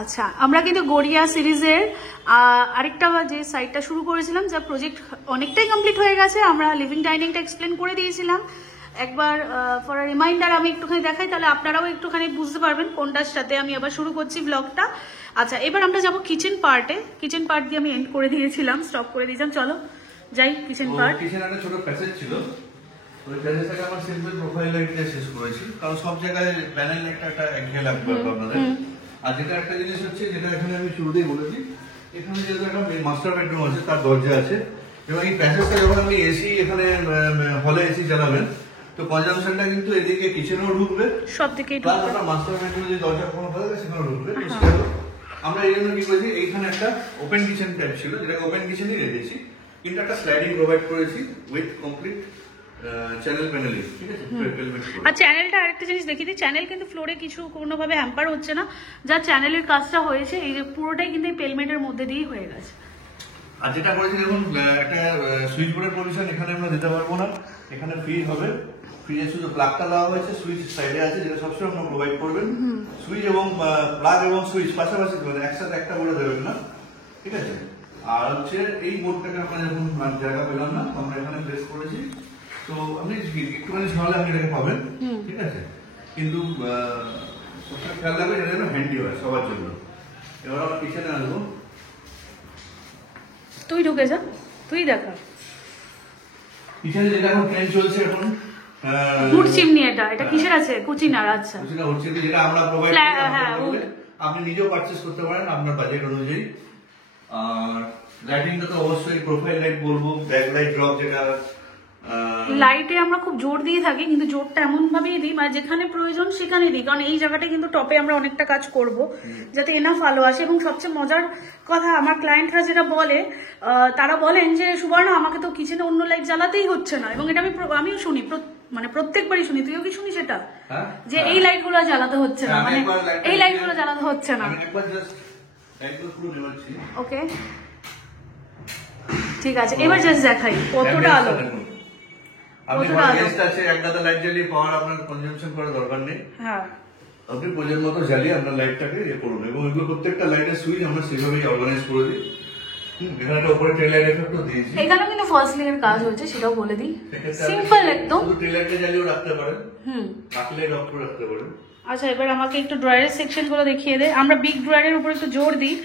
আচ্ছা, আমরা কিন্তু গড়িয়া সিরিজের আরেকটা যে সাইটটা শুরু করেছিলাম, যা প্রজেক্ট অনেকটাই কমপ্লিট হয়ে গেছে। আমরা লিভিং ডাইনিংটা এক্সপ্লেন করে দিয়েছিলাম। একবার ফর রিমাইন্ডার আমি একটুখানি দেখাই, তাহলে আপনারাও একটুখানি বুঝতে পারবেন কোনটার সাথে আমি আবার শুরু করছি ব্লগটা। আচ্ছা, এবার আমরা যাব কিচেন পার্টে। কিচেন পার্ট দিয়ে আমি এন্ড করে দিয়েছিলাম, স্টপ করে দিয়েছিলাম। চলো যাই কিচেন পার্ট। কিচেনে একটা ছোট প্যাসেজ ছিল, ওই প্যাসেজটাকে আমরা সিম্পল প্রোফাইল লাইট দিয়ে শেষ করেছি, কারণ সব জায়গায় প্যানেল একটা একঘেয়ে লাগবে আপনাদের। আর যেটা একটা জিনিস হচ্ছে, যেটা এখানে আমি শুরুতেই বলেছি, এখানে যেহেতু একটা মাস্টার বেডরুম আছে, তার দরজা আছে, এবং এই প্যাসেজটা যখন আপনি এসি এখানে হলে এসি চালাবেন, তো কনজাম্পশনটা কিন্তু এদিকে কিচেনেও ঢুকবে, সব দিকেই প্লাস আপনার মাস্টার বেডরুমে যে দরজা কোনো খোলা থাকে সেখানেও ঢুকবে। তো সেটা আমরা এই জন্য কি করেছি, এইখানে একটা ওপেন কিচেন টাইপ ছিল, যেটাকে ওপেন কিচেনই রেখেছি, কিন্তু একটা স্লাইডিং প্রোভাইড করেছি উইথ কমপ্লিট চ্যানেল প্যানেলিং, ঠিক আছে। আর চ্যানেলটা আরেকটা জিনিস দেখিয়ে দিই, চ্যানেল কিন্তু ফ্লোরে কিছু কোনোভাবে হ্যাম্পার হচ্ছে না। যা চ্যানেলের কাজটা হয়েছে, এই যে পুরোটাই কিন্তু এই পেলমেটের মধ্যে দিয়েই হয়ে গেছে। আর যেটা করেছি দেখুন, একটা সুইচ বোর্ডের পজিশন এখানে আমরা দিতে পারবো না, এখানে ফ্রিজ হবে। ফ্রিজে শুধু প্লাগটা দেওয়া হয়েছে, সুইচ সাইডে আছে, যেটা সবসময় আপনারা প্রোভাইড করবেন। সুইচ এবং প্লাগ এবং সুইচ পাশাপাশি দেবেন, একসাথে একটা করে দেবেন না, ঠিক আছে। আর হচ্ছে এই বোর্ডটাকে আমরা যখন জায়গা পেলাম না, আমরা এখানে প্লেস করেছি, তো আপনি একটুখানি সহলে আপনি এটাকে পাবেন, ঠিক আছে। কিন্তু খেয়াল রাখবেন এটা যেন হ্যান্ডি হয় সবার জন্য। এবার আমরা কিচেনে আসবো। তুই ঢুকে যা, তুই দেখা। কিচেনে যেটা এখন ট্রেন্ড চলছে এখন, উড চিমনি। এটা কিসের আছে? কুচিনার। আচ্ছা, কুচিনা উড চিমনি, যেটা আমরা প্রোভাইড করি, আপনি নিজেও পারচেজ করতে পারেন আপনার বাজেট অনুযায়ী। আর লাইটিংটা তো অবশ্যই প্রোফাইল লাইট বলবো, ব্যাক লাইট ড্রপ, যেটা লাইটে আমরা খুব জোর দিয়ে থাকি, কিন্তু জোরটা এমন ভাবেই দিই, মানে যেখানে প্রয়োজন সেখানে দিই, কারণ এই জায়গাটা কিন্তু টপে আমরা অনেকটা কাজ করব, যাতে এনাফ আলো আসে। এবং সবচেয়ে মজার কথা, আমার ক্লায়েন্টরা যেটা বলে, তারা বলেন যে সুবর্ণা, আমাকে তো কিচেনে অন্য লাইট জ্বালাতেই হচ্ছে না। এবং এটা আমিও শুনি, মানে প্রত্যেকবারই শুনি। তুইও কি শুনিস এটা, যে এই লাইটগুলো জ্বালাতে হচ্ছে না, মানে এই লাইটগুলো জ্বালাতে হচ্ছে না? ওকে, ঠিক আছে, এবার জাস্ট দেখাই কতটা আলো। আপনি গেস্ট আছে, একটাতে লাইট জ্বালিয়ে পাওয়ার আপনার কনজাম্পশন করার দরকার নেই। হ্যাঁ, আপনি প্রয়োজন মতো জ্বালিয়ে আপনার লাইটটাকে ইয়ে করুন। এবং এগুলো প্রত্যেকটা লাইটের সুইচ আমরা সেভাবেই অর্গানাইজ করে দিই। এখানে একটা উপরে টেল লাইট এফেক্টও দিয়েছি। এখানেও কিন্তু ফার্স্ট লিগের কাজ হচ্ছে, সেটাও বলে দিই। সিম্পল একদম, শুধু টেল লাইটটা জ্বালিয়েও রাখতে পারেন, বাকি লাইট অফ করে রাখতে পারেন। আচ্ছা, এবার আমাকে একটু ড্রয়ারের সেকশন গুলো দেখিয়ে দে। আমরা বিগ ড্রয়ারের উপর একটু জোর দিই।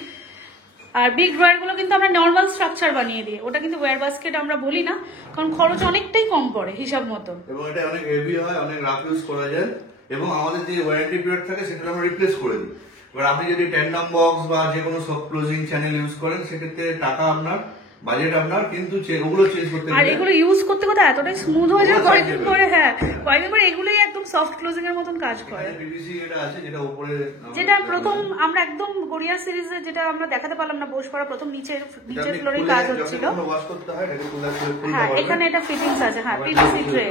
আর বিগ ড্রয়ার গুলো কিন্তু আমরা নর্মাল স্ট্রাকচার বানিয়ে দিই, ওটা কিন্তু ওয়্যার বাস্কেট আমরা বলি না, কারণ খরচ অনেকটাই কম পড়ে হিসাব মতো, এবং এটা অনেক হেভি হয়, অনেক রাফ ইউজ করা যায়। এবং আমাদের যে ওয়ারেন্টি পিরিয়ড থাকে সেটা আমরা রিপ্লেস করে দিই। এবার আপনি যদি ট্যান্ডাম বক্স বা যে কোনো সব ক্লোজিং চ্যানেল ইউজ করেন, সেক্ষেত্রে টাকা আপনার, বাজেট আপনার, কিন্তু ওগুলো চেঞ্জ করতে আর এগুলো ইউজ করতে করতে এতটাই স্মুথ হয়ে যায় কয়েকদিন পরে। হ্যাঁ, কয়েকদিন পরে এগুলোই একদম সফট ক্লোজিং এর মতন কাজ করে। পিভিসি এটা আছে, যেটা উপরে, যেটা প্রথম আমরা একদম গড়িয়া সিরিজে যেটা আমরা দেখাতে পারলাম না, বসে পড়া প্রথম নিচের ফ্লোরে কাজ হচ্ছিল। হ্যাঁ, এখানে এটা ফিটিংস আছে। হ্যাঁ, পিভিসি ট্রে,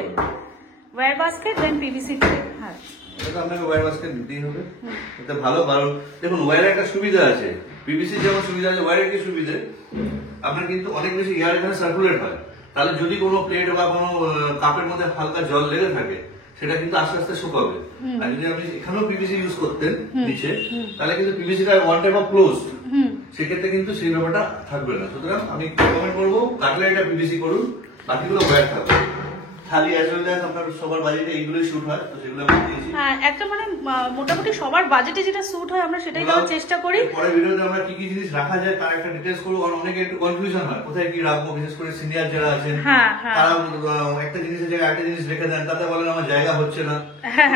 ওয়্যার বাস্কেট, দেন পিভিসি ট্রে। হ্যাঁ, এটা আপনাকে ওয়্যার বাস্কেট দিতেই হবে। এটা ভালো, কারণ দেখুন ওয়্যারের একটা সুবিধা আছে, পিভিসি যেমন সুবিধা আছে, ওয়্যারের কি সুবিধা, আপনার কিন্তু অনেক বেশি এয়ার এখানে সার্কুলেট হয়। তাহলে যদি কোনো প্লেট বা কোনো কাপের মধ্যে হালকা জল লেগে থাকে, সেটা কিন্তু আস্তে আস্তে শুকাবে। আর যদি আপনি এখানেও পিভিসি ইউজ করতেন নিচে, তাহলে কিন্তু পিভিসিটা ওয়ান টাইপ অফ ক্লোজ, সেক্ষেত্রে কিন্তু সেই ব্যাপারটা থাকবে না। সুতরাং আমি রেকমেন্ড করবো, কাটলে এটা পিভিসি করুন, বাকিগুলো ওয়্যার থাকবে। খালি অ্যাজ ওয়েল অ্যাজ আপনার সবার বাজেটে এইগুলোই শুট হয়, তো সেগুলো আমি দিয়েছি। হ্যাঁ, একটা মানে মোটামুটি সবার বাজেটে যেটা স্যুট হয় আমরা সেটাই দেওয়ার চেষ্টা করি। পরে ভিডিওতে আমরা কি কি জিনিস রাখা যায় তার একটা ডিটেইলস করব, কারণ অনেকে একটু কনফিউশন হয় কোথায় কি রাখবো, বিশেষ করে সিনিয়র যারা আছেন, তারা একটা জিনিসের জায়গায় একটা জিনিস রেখে দেন, তাতে বলেন আমার জায়গা হচ্ছে না।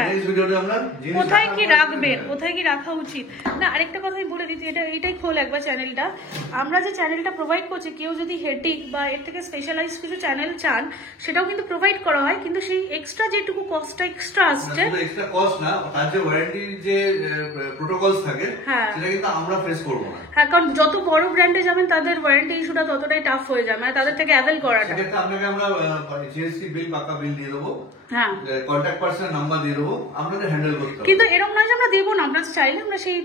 নেক্সট ভিডিওতে আমরা কোথায় কি রাখবেন, কোথায় কি রাখা উচিত। না, আরেকটা কথাই বলে দিই, এটাই খোল একবার চ্যানেলটা। আমরা যে চ্যানেলটা প্রোভাইড করছি, কেউ যদি হেটিক বা এর থেকে স্পেশালাইজ কিছু চ্যানেল চান, সেটাও কিন্তু প্রোভাইড করা হয়, কিন্তু সেই এক্সট্রা যেটুকু কস্টটা এক্সট্রা আসছে, এক্সট্রা কস্ট না, তার যে ওয়ারেন্টি যে প্রোটোকলস থাকে, সেটা কিন্তু আমরা ফেস করব না। হ্যাঁ, কারণ যত বড় ব্র্যান্ডে যাবেন তাদের ওয়ারেন্টি ইস্যুটা ততটাই টাফ হয়ে যায়, মানে তাদের থেকে অ্যাভেল করাটা। সেক্ষেত্রে আপনাকে আমরা জিএসটি বিল, পাকা বিল দিয়ে দেবো, হ্যাঁ, কন্ট্যাক্ট পারসন নাম্বার দিয়ে দেবো, আপনাদের হ্যান্ডেল করতে হবে। কিন্তু এরকম নয় যে আমরা দেবো না, আমরা চাইলে আমরা সেই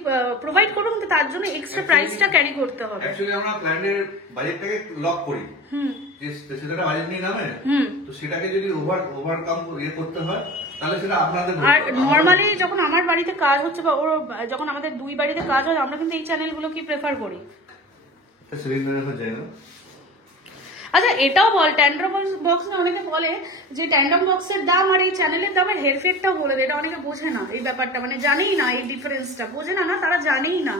প্রোভাইড করবো, কিন্তু তার জন্য এক্সট্রা প্রাইসটা ক্যারি করতে হবে। অ্যাকচুয়ালি আমরা ক্লায়েন্টের বাজেটটাকে লক করি, যে স্পেসিফিক বাজেট নিয়ে নামে, তো সেটাকে যদি ওভারকাম করতে হয়, তাহলে সেটা আপনাদের। আর নর্মালি যখন আমার বাড়িতে কাজ হচ্ছে বা ওর যখন আমাদের দুই বাড়িতে কাজ হয় আমরা কিন্তু এই চ্যানেলগুলো কি প্রেফার করি। আচ্ছা এটাও বল, ট্যান্ডাম বক্স না অনেকে বলে যে ট্যান্ডাম বক্সের দাম আর এই চ্যানেলের দামের হেরফেরটাও বলে দেয়, এটা অনেকে বোঝে না এই ব্যাপারটা, মানে জানেই না এই ডিফারেন্সটা, বোঝে না, না তারা জানেই না,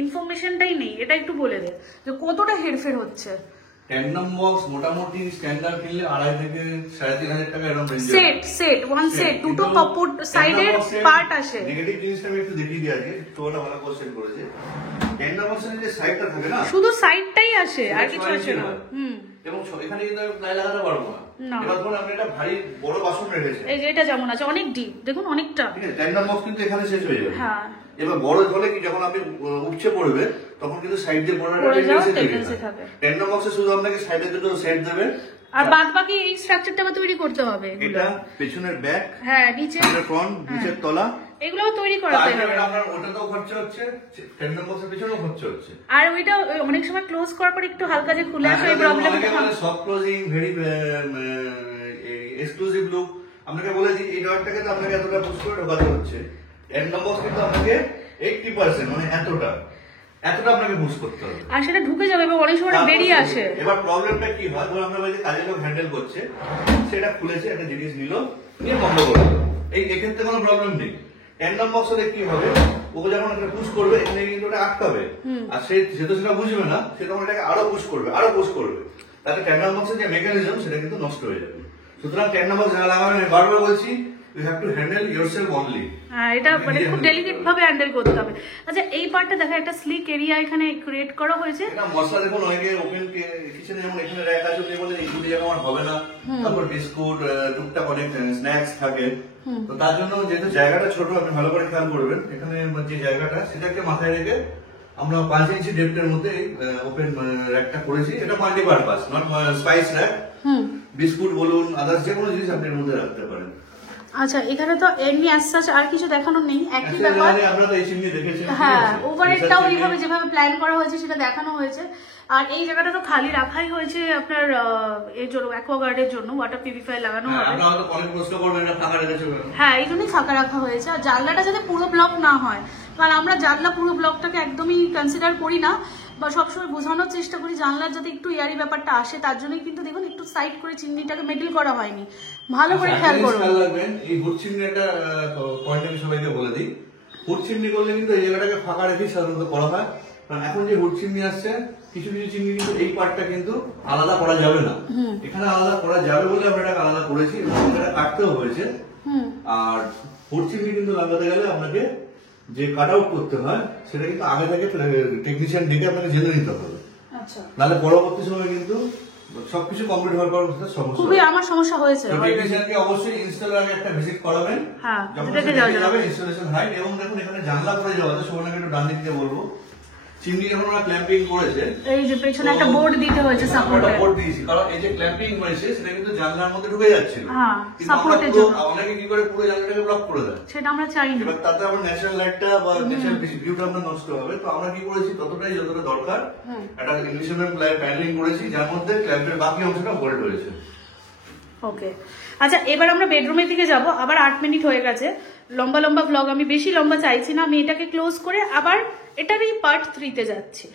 ইনফরমেশনটাই নেই, এটা একটু বলে দে যে কতটা হেরফের হচ্ছে। ট্যান্ডাম বক্স মোটামুটি স্ট্যান্ডার্ড কিনলে 2.5 থেকে 3.5 টাকা এরকম রেঞ্জে সেট ওয়ান সেট দুটো কাপড় সাইডের পার্ট আসে। নেগেটিভ জিনিসটা আমি একটু দেখিয়ে দিই আজকে, তোরা ভালো কোশ্চেন করেছে। ট্যান্ডাম বক্সের যে সাইডটা থাকে না, শুধু সাইডটাই আসে আর কিছু আসে না। এবং এখানে কিন্তু আমি প্লাই লাগাতে পারবো না। এবার ধরুন আপনি একটা ভারী বড় বাসন রেখেছেন, এই যে এটা যেমন আছে অনেক ডিপ, দেখুন অনেকটা, ঠিক আছে, ট্যান্ডাম বক্স কিন্তু এখানে শেষ হয়ে যাবে। হ্যাঁ এবার বড় হলে কি যখন আপনি উপচে পড়বে তখন কিন্তু সাইড দিয়ে পড়াটা টেন্ডেন্সি থাকে। ট্যান্ডাম বক্সে শুধু আপনাকে সাইডে দুটো সেট দেবে আর বাদ বাকি এই স্ট্রাকচারটা তৈরি করতে হবে। এটা পেছনের ব্যাক, হ্যাঁ নিচে ফ্রন্ট, নিচের তলা, এগুলো তৈরি করাতে হবে। আপনার ওটাতেও খরচা হচ্ছে, ট্যান্ডাম বক্সের পেছনেও খরচা হচ্ছে। আর ওইটা অনেক সময় ক্লোজ করার পর একটু হালকা যে খুলে আসে এই প্রবলেমটা। মানে soft closing, very exclusive look. আপনাকে বলেছি এই ডয়ারটাকে তো আপনাকে এতটা পুশ করে ঢোকাতে হচ্ছে, ট্যান্ডাম বক্স কিন্তু আপনাকে 80% মানে এতটা আপনাকে পুশ করতে হবে, আর সেটা ঢুকে যাবে এবং অনেক সময় বেরিয়ে আসে। এবার প্রবলেমটা কি হয়, ধরো আমরা বলছি কাজের লোক হ্যান্ডেল করছে, সেটা খুলেছে, একটা জিনিস নিল, নিয়ে বন্ধ করে দিল, এই এক্ষেত্রে কোনো প্রবলেম নেই। ট্যান্ডাম বক্স হলে কি হবে, ওকে যখন একটা পুশ করবে এখানে কিন্তু ওটা আটকাবে, আর সে যেহেতু সেটা বুঝবে না, সে তখন এটাকে আরো পুশ করবে, তাতে ট্যান্ডাম বক্সের যে মেকানিজম সেটা কিন্তু নষ্ট হয়ে যাবে। সুতরাং ট্যান্ডাম বক্স যারা লাগাবেন, আমি বারবার বলছি, you have to handle yourself only। হ্যাঁ এটা মানে খুব ডেলিকেট ভাবে হ্যান্ডেল করতে হবে। আচ্ছা এই পার্টটা দেখা, একটা স্লিক এরিয়া এখানে ক্রিয়েট করা হয়েছে। এটা মশলা দেখুন অনেকে ওপেন কিচেনে যেমন এখানে র্যাক আছে, যে বলে এইগুলি জায়গা আমার হবে না, তারপর বিস্কুট টুকটাক অনেক স্ন্যাক্স থাকে, তো তার জন্য যেহেতু জায়গাটা ছোট, আপনি ভালো করে খেয়াল করবেন, এখানে যে জায়গাটা সেটাকে মাথায় রেখে আমরা 5 ইঞ্চি ডেপ্থের মধ্যে ওপেন র্যাকটা করেছি। এটা multipurpose, not spice rack, biscuit বলুন আদার্স যে কোনো জিনিস আপনি এর মধ্যে রাখতে পারেন। আচ্ছা এখানে তো এমনি অ্যাজ আর কিছু দেখানোর নেই, একই ব্যাপার। আমরা তো এই চিমনি দেখেছি, হ্যাঁ ওভারহেডটাও এইভাবে যেভাবে প্ল্যান করা হয়েছে সেটা দেখানো হয়েছে। আর এই জায়গাটা তো খালি রাখাই হয়েছে আপনার এর জন্য, অ্যাকোয়াগার্ডের জন্য ওয়াটার পিউরিফায়ার লাগানো হবে। আমরা হয়তো অনেক প্রশ্ন করবেন এটা ফাঁকা রেখেছো কেন? হ্যাঁ এই জন্যই ফাঁকা রাখা হয়েছে। আর জানলাটা যাতে পুরো ব্লক না হয়, কারণ আমরা জানলা পুরো ব্লকটাকে একদমই কনসিডার করি না, বা সবসময় বোঝানোর চেষ্টা করি জানলার যাতে একটু এয়ারি ব্যাপারটা আসে, তার জন্যই কিন্তু দেখুন একটু সাইড করে চিমনিটাকে মেডেল করা হয়নি, ভালো করে খেয়াল করুন। এই হুড চিমনি একটা পয়েন্ট আমি সবাইকে বলে দিই, হুড চিমনি করলে কিন্তু এই জায়গাটাকে ফাঁকা রেখে সাধারণত করা হয়, কারণ এখন যে হুড চিমনি আসছে কিছু চিমনি কিন্তু এই পার্টটা কিন্তু আলাদা করা যাবে না, এখানে আলাদা করা যাবে বলে আমরা এটাকে আলাদা করেছি, এবং এটা কাটতেও হয়েছে। আর হুড চিমনি কিন্তু লাগাতে গেলে আপনাকে যে কাট আউট করতে হয় সেটা কিন্তু আগে থেকে টেকনিশিয়ান ডেকে আপনাকে জেনে নিতে হবে, নাহলে পরবর্তী সময় কিন্তু সবকিছু কমপ্লিট হওয়ার পর সমস্যা, খুবই আমার সমস্যা হয়েছে। টেকনিশিয়ানকে অবশ্যই ইনস্টলার আগে একটা ভিজিট করাবেন, হ্যাঁ যখন দেখে যাবে ইনস্টলেশন হাইট। এবং দেখুন এখানে জানলা করে যাওয়া আছে, সুবর্ণাকে একটু ডান দিক দিয়ে বলবো, চিমনি যখন ওরা ক্ল্যাম্পিং করেছে, এই যে পেছনে একটা বোর্ড দিতে হয়েছে সাপোর্টে, বোর্ড দিয়েছি, কারণ এই যে ক্ল্যাম্পিং হয়েছে সেটা কিন্তু জানলার মধ্যে ঢুকে যাচ্ছে, হ্যাঁ সাপোর্টের জন্য। অনেকে কি করে পুরো জানলাটাকে ব্লক করে দেয়, সেটা আমরা চাই না, এবার তাতে আমার ন্যাচারাল লাইটটা বা ন্যাচারাল ভিউটা আমরা নষ্ট হবে। তো আমরা কি করেছি, ততটাই যতটা দরকার একটা ইনসুলেশন প্যানেলিং করেছি, যার মধ্যে ক্ল্যাম্পের বাকি অংশটা বোল্ট হয়েছে। ওকে আচ্ছা এবার আমরা বেডরুমের দিকে যাব। আবার 8 মিনিট হয়ে গেছে, লম্বা ব্লগ আমি বেশি লম্বা চাইছি না, আমি এটাকে ক্লোজ করে আবার এটারই পার্ট 3 তে যাচ্ছি।